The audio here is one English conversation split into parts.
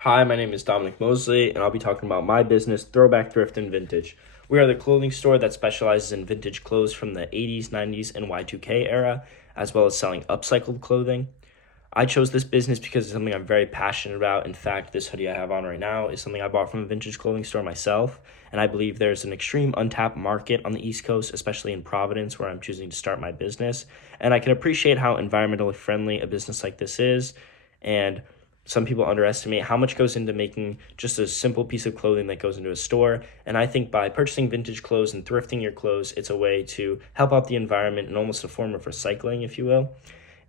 Hi, my name is Dominic Mosley, and I'll be talking about my business, Throwback, Thrift, and Vintage. We are the clothing store that specializes in vintage clothes from the 80s, 90s, and Y2K era, as well as selling upcycled clothing. I chose this business because it's something I'm very passionate about. In fact, this hoodie I have on right now is something I bought from a vintage clothing store myself, and I believe there's an extreme untapped market on the East Coast, especially in Providence, where I'm choosing to start my business. And I can appreciate how environmentally friendly a business like this is, and some people underestimate how much goes into making just a simple piece of clothing that goes into a store. And I think by purchasing vintage clothes and thrifting your clothes, it's a way to help out the environment and almost a form of recycling, if you will.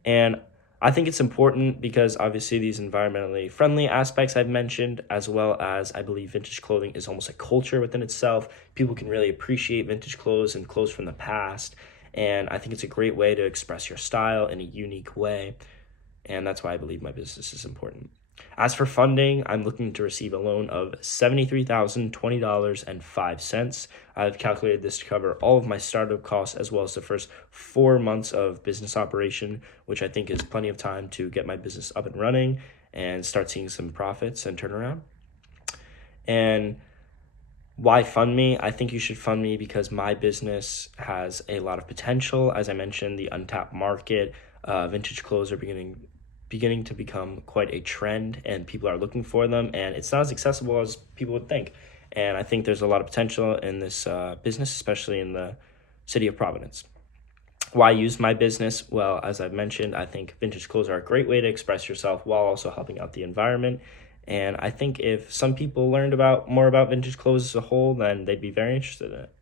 And I think it's important because obviously these environmentally friendly aspects I've mentioned, as well as I believe vintage clothing is almost a culture within itself. People can really appreciate vintage clothes and clothes from the past. And I think it's a great way to express your style in a unique way. And that's why I believe my business is important. As for funding, I'm looking to receive a loan of $73,020.05. I've calculated this to cover all of my startup costs as well as the first 4 months of business operation, which I think is plenty of time to get my business up and running and start seeing some profits and turnaround. And why fund me? I think you should fund me because my business has a lot of potential. As I mentioned, the untapped market, vintage clothes are beginning to become quite a trend, and people are looking for them, and it's not as accessible as people would think. And I think there's a lot of potential in this business, especially in the city of Providence. Why use my business? Well, as I've mentioned, I think vintage clothes are a great way to express yourself while also helping out the environment. And I think if some people learned more about vintage clothes as a whole, then they'd be very interested in it.